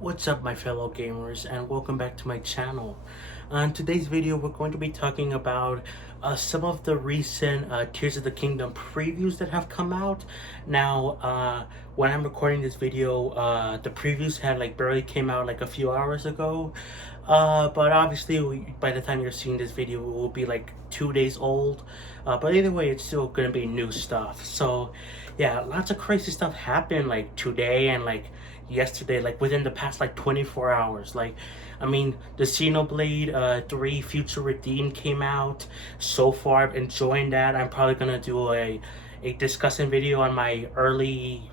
What's up, my fellow gamers, and welcome back to my channel. On today's video, we're going to be talking about some of the recent Tears of the Kingdom previews that have come out. Now, when I'm recording this video, the previews had barely came out like a few hours ago. But obviously, by the time you're seeing this video, it will be like 2 days old. But either way, it's still gonna be new stuff. So, yeah, lots of crazy stuff happened like today and yesterday, like within the past 24 hours. I mean, the Xenoblade 3 Future Redeemed came out. So far, I'm enjoying that. I'm probably gonna do a discussion video on my early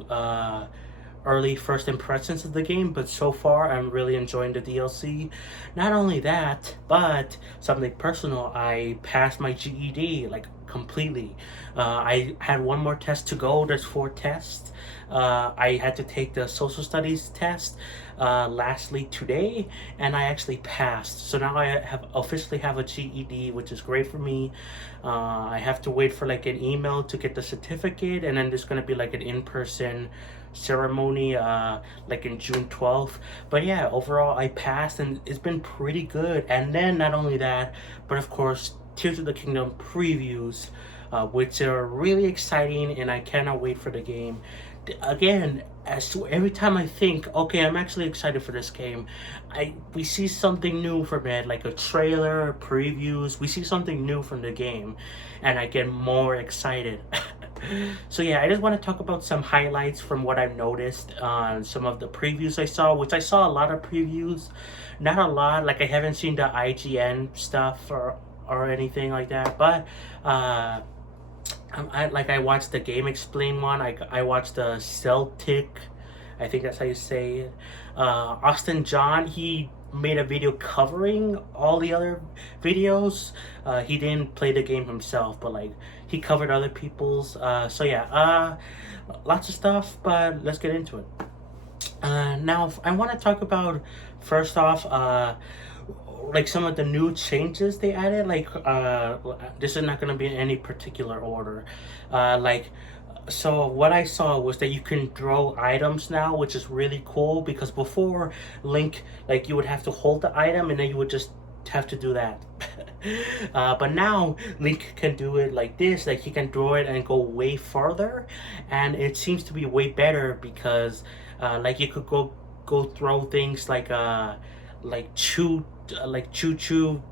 first impressions of the game, but so far I'm really enjoying the DLC. Not only that, but something personal, I passed my GED completely. I had one more test to go. There's 4 tests. I had to take the social studies test lastly today, and I actually passed. So now I have officially have a GED, which is great for me. I have to wait for an email to get the certificate, and then there's gonna be an in-person ceremony in June 12th. But yeah, overall I passed, and it's been pretty good. And then not only that, but of course Tears of the Kingdom previews, which are really exciting, and I cannot wait for the game. Again, every time I think, okay, I'm actually excited for this game, we see something new from it, like a trailer, previews. We see something new from the game, and I get more excited. So yeah, I just want to talk about some highlights from what I've noticed on some of the previews I saw, which I saw a lot of previews, not a lot. I haven't seen the IGN stuff or anything like that, but I watched the Game Explain one. I watched the Celtic, I think that's how you say it. Austin John, he made a video covering all the other videos. He didn't play the game himself, but he covered other people's. So yeah, lots of stuff, but let's get into it. Now I want to talk about, first off, some of the new changes they added. This is not going to be in any particular order. So what I saw was that you can throw items now, which is really cool, because before Link, you would have to hold the item and then you would just have to do that. But now Link can do it like this. He can throw it and go way farther, and it seems to be way better because you could go throw things choo choo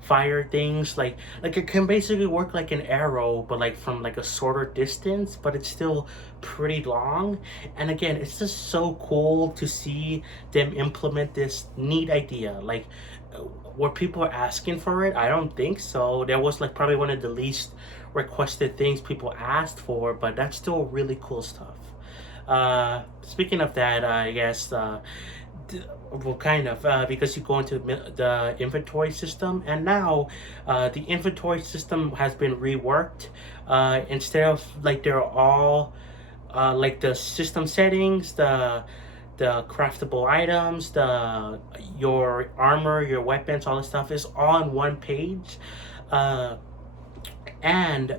fire things, it can basically work like an arrow, but from a shorter distance, but it's still pretty long. And again, it's just so cool to see them implement this neat idea. Were people asking for it? I don't think so. That was probably one of the least requested things people asked for, but that's still really cool stuff. Speaking of that, I guess well, kind of, because you go into the inventory system, and now the inventory system has been reworked. Instead of they're all the system settings, the craftable items, your armor, your weapons, all this stuff is all on one page. And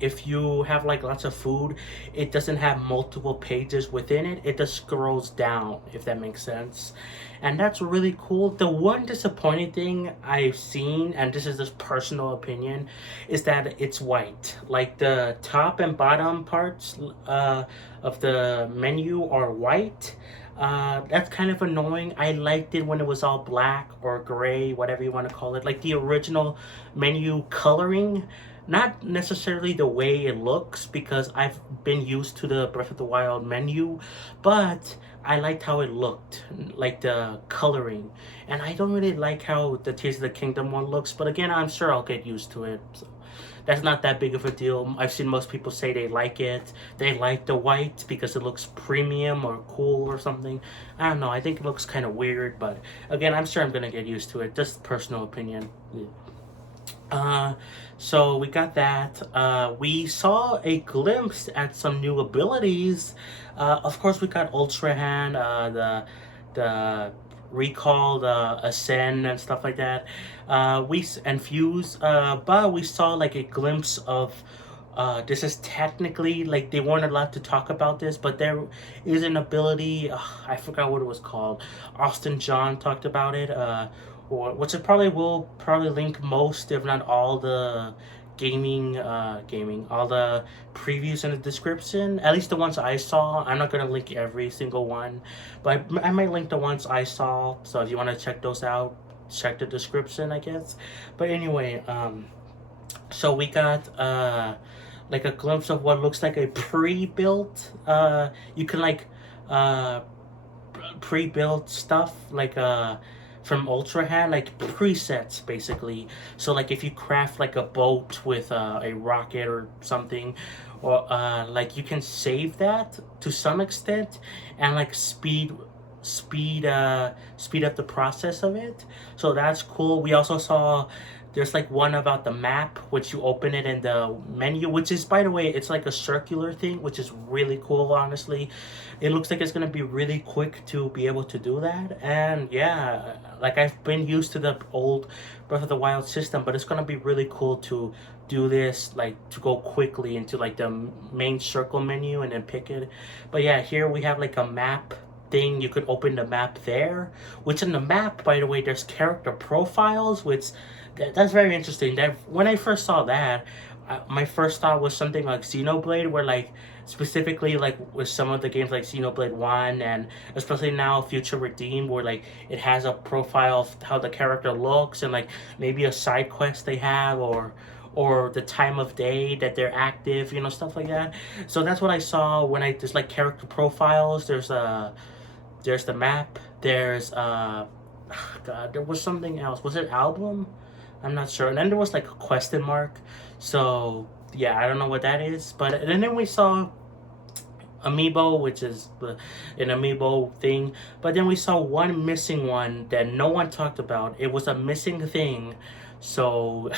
if you have lots of food, it doesn't have multiple pages within it. It just scrolls down, if that makes sense. And that's really cool. The one disappointing thing I've seen, and this is just personal opinion, is that it's white. The top and bottom parts of the menu are white. That's kind of annoying. I liked it when it was all black or gray, whatever you want to call it, the original menu coloring. Not necessarily the way it looks, because I've been used to the Breath of the Wild menu, but I liked how it looked, the coloring. And I don't really like how the Tears of the Kingdom one looks, but again, I'm sure I'll get used to it. So that's not that big of a deal. I've seen most people say they like it. They like the white because it looks premium or cool or something. I don't know. I think it looks kind of weird, but again, I'm sure I'm going to get used to it. Just personal opinion. So we got that. We saw a glimpse at some new abilities. Of course, we got Ultra Hand, the Recall, the Ascend, and stuff like that. And Fuse, but we saw a glimpse of this is technically like they weren't allowed to talk about this, but there is an ability. I forgot what it was called. Austin John talked about it. Or which it probably will probably link most, if not all, the gaming, all the previews in the description. At least the ones I saw. I'm not gonna link every single one, but I might link the ones I saw. So if you want to check those out, check the description, I guess. But anyway, so we got like a glimpse of what looks like a pre-built you can like uh pre-built stuff like from Ultra Hand, like presets basically. So like if you craft like a boat with a rocket or something, or like you can save that to some extent and like speed up the process of it. So that's cool. We also saw there's like one about the map, which you open it in the menu, which is, by the way, it's like a circular thing, which is really cool, honestly. It looks like it's going to be really quick to be able to do that. And yeah, like I've been used to the old Breath of the Wild system, but it's going to be really cool to do this, like to go quickly into like the main circle menu and then pick it. But yeah, here we have like a map thing. You could open the map there, which in the map, by the way, there's character profiles, which that's very interesting. That when I first saw that, my first thought was something like Xenoblade, where like specifically like with some of the games like Xenoblade 1 and especially now Future Redeemed, where like it has a profile of how the character looks and like maybe a side quest they have, or the time of day that they're active, you know, stuff like that. So that's what I saw when there's like character profiles. There's the map. There's God, there was something else. Was it album? I'm not sure. And then there was like a question mark. So yeah, I don't know what that is. But and then we saw amiibo, which is an amiibo thing. But then we saw one missing one that no one talked about. It was a missing thing. So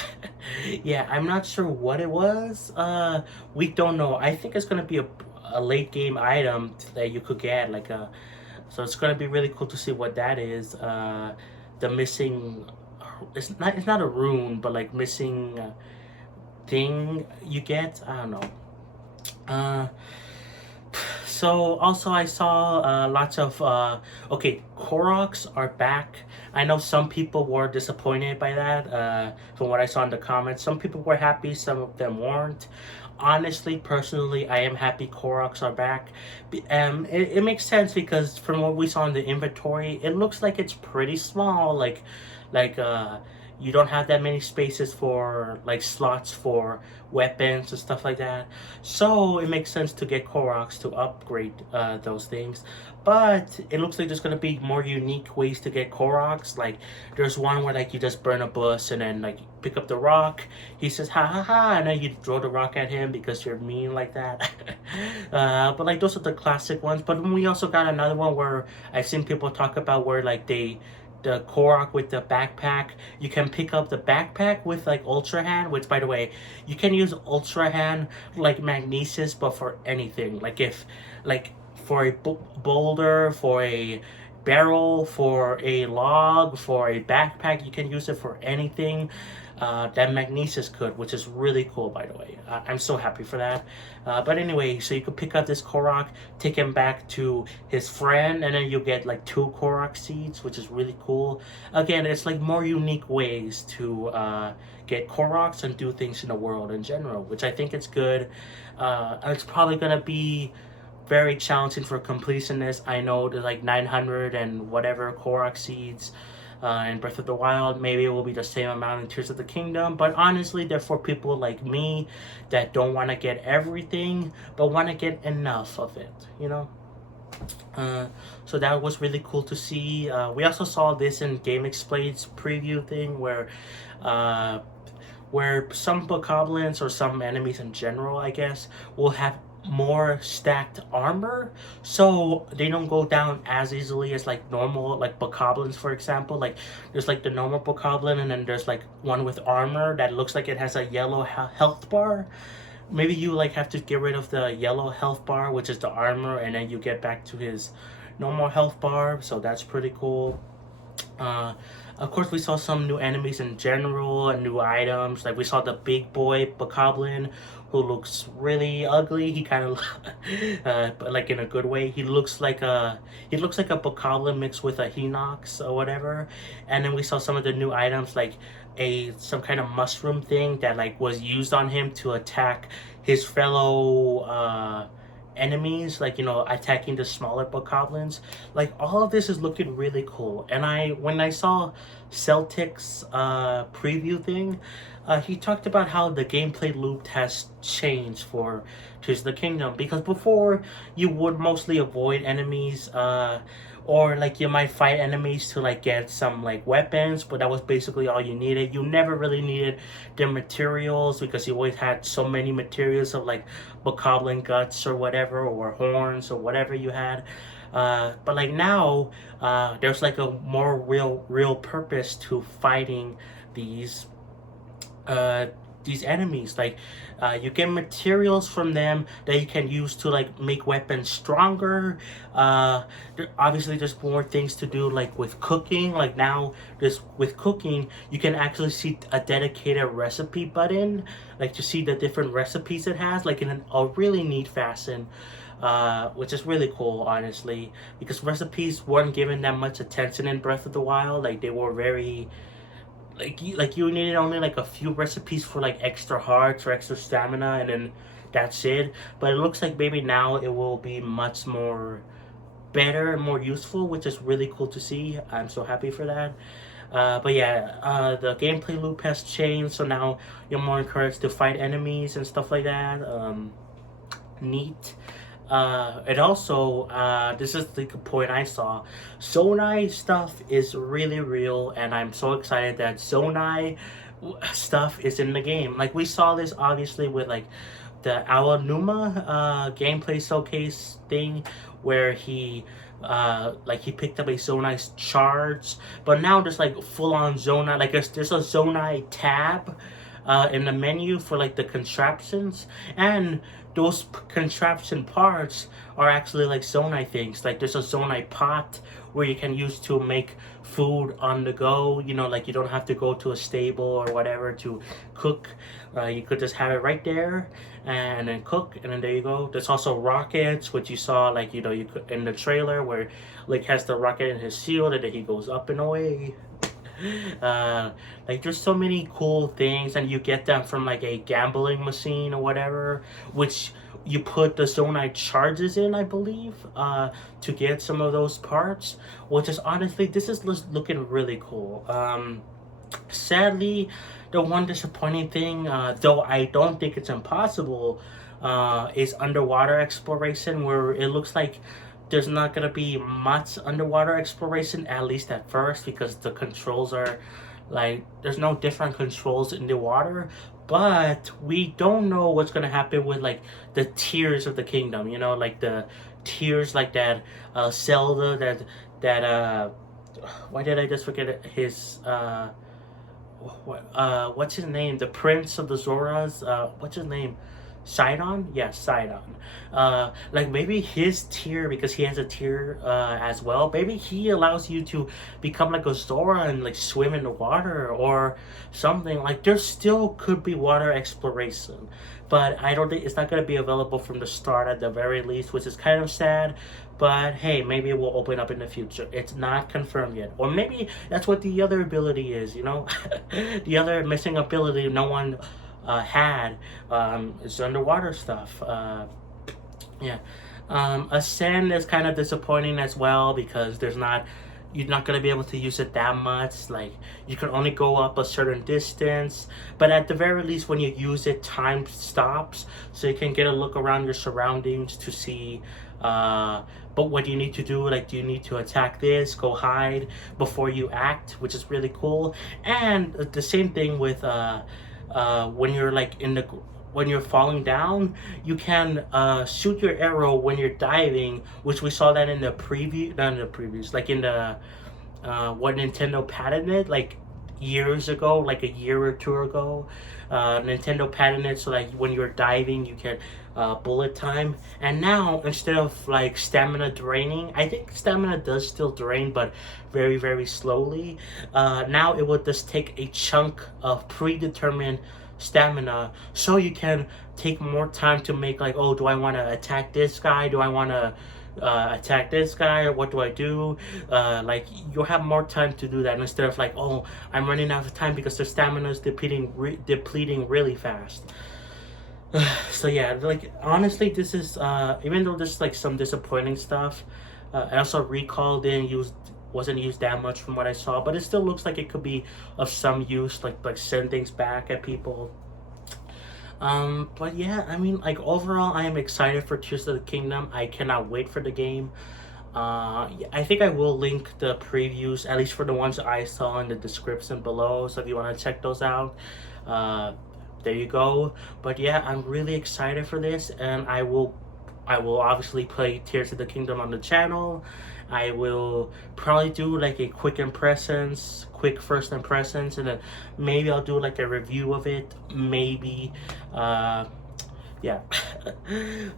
yeah, I'm not sure what it was. We don't know. I think it's gonna be a late game item that you could get, like a. So it's gonna be really cool to see what that is. The missing, it's not a rune, but like missing thing you get. I don't know. So also I saw lots of okay, Clorox are back. I know some people were disappointed by that. From what I saw in the comments, some people were happy, some of them weren't. Honestly, personally, I am happy Clorox are back. It makes sense because from what we saw in the inventory, it looks like it's pretty small. Like you don't have that many spaces for like slots for weapons and stuff like that. So it makes sense to get Clorox to upgrade those things. But it looks like there's gonna be more unique ways to get Clorox. Like there's one where like you just burn a bus and then like pick up the rock. He says ha ha ha, and then you throw the rock at him because you're mean like that. But like those are the classic ones. But we also got another one where I've seen people talk about where like the Korok with the backpack. You can pick up the backpack with like Ultra Hand, which by the way, you can use Ultra Hand like Magnesis, but for anything. Like if like for a boulder, for a barrel, for a log, for a backpack, you can use it for anything. That Magnesis could, which is really cool, by the way. I'm so happy for that. But anyway, so you could pick up this Korok, take him back to his friend, and then you get like 2 Korok seeds, which is really cool. Again, it's like more unique ways to get Koroks and do things in the world in general, which I think it's good. It's probably gonna be very challenging for completionists. I know there's like 900 and whatever Korok seeds in Breath of the Wild. Maybe it will be the same amount in Tears of the Kingdom, but honestly, they're for people like me that don't want to get everything, but want to get enough of it, you know? So that was really cool to see. We also saw this in Game Explain's preview thing where some bokoblins or some enemies in general, I guess, will have more stacked armor, so they don't go down as easily as like normal like bokoblins, for example. Like there's like the normal bokoblin, and then there's like one with armor that looks like it has a yellow health bar. Maybe you like have to get rid of the yellow health bar, which is the armor, and then you get back to his normal health bar. So that's pretty cool. Of course, we saw some new enemies in general and new items. Like we saw the big boy bokoblin, who looks really ugly. He kind of, but like in a good way. He looks like a bokoblin mixed with a Hinox or whatever. And then we saw some of the new items, like some kind of mushroom thing that like was used on him to attack his fellow enemies, like, attacking the smaller bokoblins. Like, all of this is looking really cool. And when I saw Celtic's preview thing, he talked about how the gameplay loop has changed for Tears of the Kingdom, because before you would mostly avoid enemies, or like you might fight enemies to like get some like weapons, but that was basically all you needed. You never really needed the materials, because you always had so many materials of like bokoblin guts or whatever, or horns or whatever you had. But like now, there's like a more real purpose to fighting these enemies. Like, you get materials from them that you can use to like make weapons stronger. Obviously there's more things to do, like with cooking. Like now, just with cooking, you can actually see a dedicated recipe button, like to see the different recipes it has, like in a really neat fashion. Which is really cool, honestly, because recipes weren't given that much attention in Breath of the Wild. Like, they were very you needed only like a few recipes for like extra hearts or extra stamina, and then that's it. But it looks like maybe now it will be much more better and more useful, which is really cool to see. I'm so happy for that. But yeah, the gameplay loop has changed, so now you're more encouraged to fight enemies and stuff like that. Neat. It also, this is the point I saw, Zona Stuff is really real, and I'm so excited that Zona Stuff is in the game. Like, we saw this obviously with like the Aonuma gameplay showcase thing, where he picked up a Zonai shards, but now there's like full-on Zona, like there's a Zonai tab in the menu for like the contraptions, and those contraption parts are actually like Zonai things. Like, there's a Zonai pot where you can use to make food on the go, like you don't have to go to a stable or whatever to cook. You could just have it right there and then cook, and then there you go. There's also rockets, which you saw, like, you could in the trailer, where Link has the rocket in his shield and then he goes up and away. Like, there's so many cool things, and you get them from like a gambling machine or whatever, which you put the Zonai charges in, I believe, to get some of those parts, which is honestly, this is looking really cool. Sadly, the one disappointing thing, though I don't think it's impossible, is underwater exploration, where it looks like there's not going to be much underwater exploration, at least at first, because the controls are like, there's no different controls in the water. But we don't know what's going to happen with like the tiers of the kingdom, like the tiers like that Zelda, that why did I just forget his what's his name, the prince of the Zoras, what's his name, Sidon? Yes, Sidon. Like, maybe his tier, because he has a tier as well, maybe he allows you to become like a Zora and like swim in the water or something. Like, there still could be water exploration, but I don't think it's not going to be available from the start at the very least, which is kind of sad. But hey, maybe it will open up in the future. It's not confirmed yet. Or maybe that's what the other ability is, the other missing ability no one had, is underwater stuff. Yeah. Ascend is kind of disappointing as well, because you're not going to be able to use it that much. Like, you can only go up a certain distance, but at the very least, when you use it, time stops, so you can get a look around your surroundings to see but what you need to do, like, do you need to attack this, go hide before you act, which is really cool. And the same thing with when you're like when you're falling down, you can shoot your arrow when you're diving, which we saw that in the preview, not in the previews, like in the what Nintendo patented like years ago, like a year or two ago. Nintendo patented so like when you're diving, you can bullet time. And now, instead of like stamina draining, I think stamina does still drain, but very slowly. Now it will just take a chunk of predetermined stamina, so you can take more time to make like, oh, do I want to attack this guy, do I want to attack this guy, or what do I do? Like, you'll have more time to do that instead of like, oh, I'm running out of time because their stamina is depleting really fast. So yeah, like, honestly, this is even though there's like some disappointing stuff, and also recall wasn't used that much from what I saw, but it still looks like it could be of some use, like send things back at people. But yeah, I mean, like, overall, I am excited for Tears of the Kingdom. I cannot wait for the game. Yeah, I think I will link the previews, at least for the ones I saw, in the description below. So if you want to check those out, there you go. But yeah, I'm really excited for this, and I will obviously play Tears of the Kingdom on the channel. I will probably do like a quick first impressions, and then maybe I'll do like a review of it. Maybe, yeah.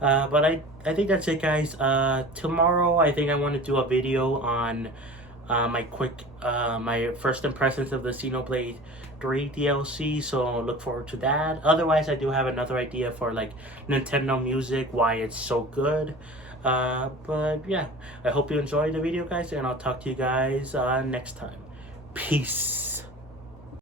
But I think that's it, guys. Tomorrow I think I want to do a video on my first impressions of the Xenoblade 3 DLC, so look forward to that. Otherwise, I do have another idea for like Nintendo Music, why it's so good. But yeah, I hope you enjoyed the video, guys, and I'll talk to you guys next time. Peace.